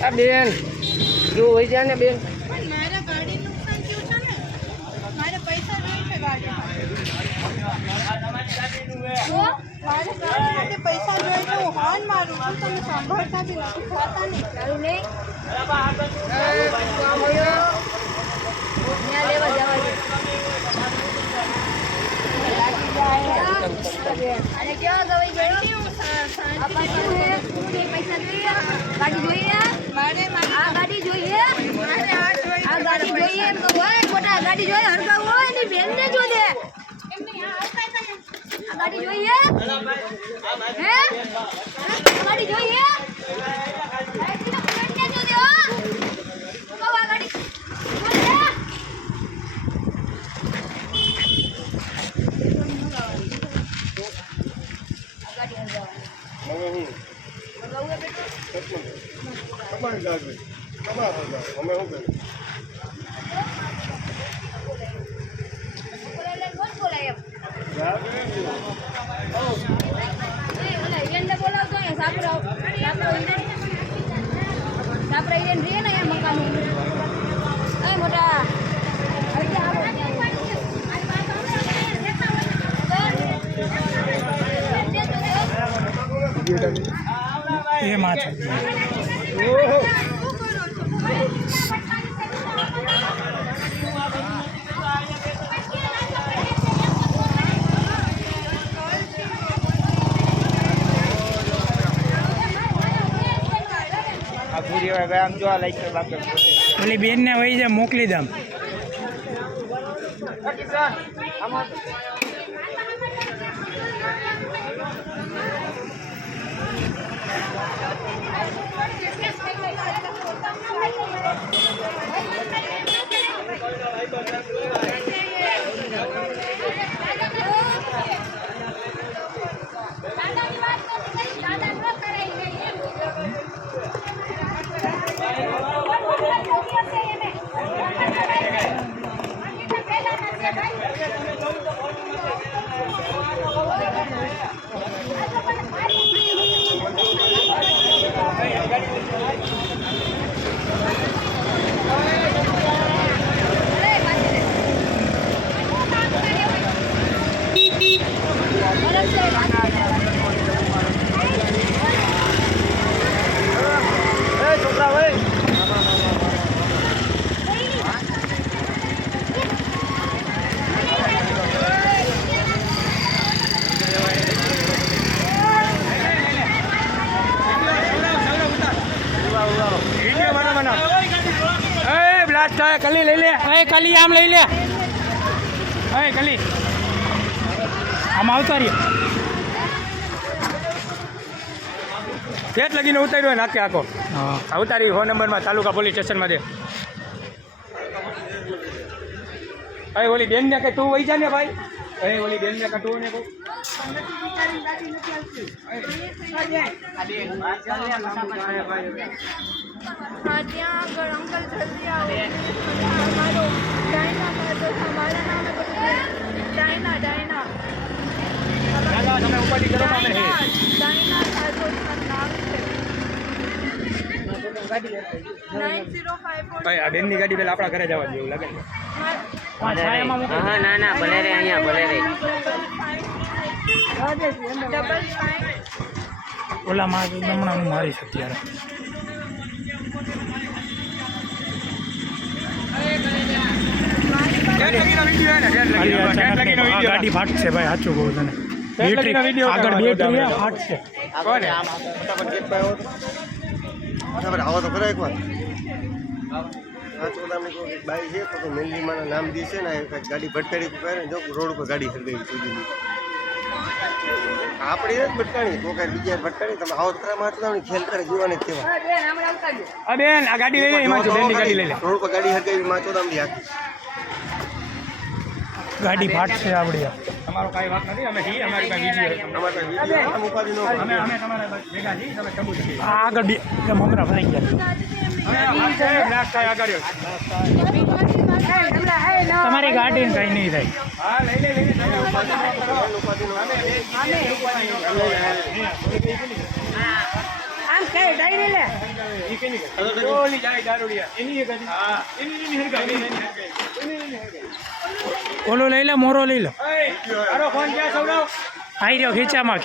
આ બેન જો હોય જાય ને બેન મારા ગાડી નુકસાન થયું છે ને મારે પૈસા જોઈએ છે ગાડી મારે ગાડી માટે પૈસા જોઈએ છે હું હોર્ન મારું છું તમે સાંભળતા બી નથી ખાતા નહીં ચાલું નહીં લેવા જવા અને કેવા ગવાઈ ગયો પૈસા જોઈએ ગાડી જોઈએ મારે આ ગાડી જોઈએ મારે આ ગાડી જોઈએ એમ તો હોય મોટા ગાડી જોઈએ હરગાવ હોય ને બેનને જોઈએ આ ગાડી જોઈએ હે ગાડી જોઈએ એમાં છે પેલી બેન ને વહી જાય મોકલી દમ કલી લઈ લે કલી આમ લઈ લે કલી આમ આવતા રહ્યો પેટ લગીને ઉતાર્યો નાખે આખો ઉતારી ફોન નંબરમાં તાલુકા પોલીસ સ્ટેશનમાં દે અરે ઓલી બેન ને કે તું વહી જા ને ભાઈ ઓલી બેન ને કે તું ને ત્યાં આગળ અંકલ જલ્દી આવો અમારો ડાયના મારતો મારા નામે ડાયના ડાયના તમે ઉપાડી કરો ડાયના ખાતો નામ છે આ બેનની ગાડી પેલા આપણા ઘરે જવા જેવું લાગે હા ના ભલે રે અહીંયા ભલે રે ઓલા માં હમણાં હું મારીશ અત્યારે ગાડી ફાટશે ભાઈ સાચું કહું તને આગળ બે ફાટશે આવો તો ખરા એક વાર બાઈ છે તો મેલડીમાના નામ દી છે ને ગાડી ભટકાડી કરે જો રોડ ઉપર ગાડી સર્ગાઈ સુધી આપણી જ ભટકાણી તો કાંઈ બીજા ભટકાણી તમે આવો તો ખરા માત્ર ખેલ કરે જોવાની તેવા બેન આ ગાડી લઈ લે એમાં બેનની ગાડી લઈ લે રોડ પર ગાડી સર્ગાવી માં ચોદામડી આખી ગાડી ફાટશે આપણી તમારો કાંઈ વાત નથી અમે જી અમારી કાંઈ વિડીયો ઉપાધિ ન અમે તમારા ભેગા જી તમે સમજો આગળ બે મમરા ભરાઈ ગયા તમારી ગાડી ને કઈ નહીં થાય આમ કઈ ડાયરી લે ઓલી જાય દારૂડિયા એની ગાડી હા એની ઓલો લઈ લે મોરો લઈ લો આરો ફોન ક્યાં સૌરવ આવી રહ્યો ખીચામાં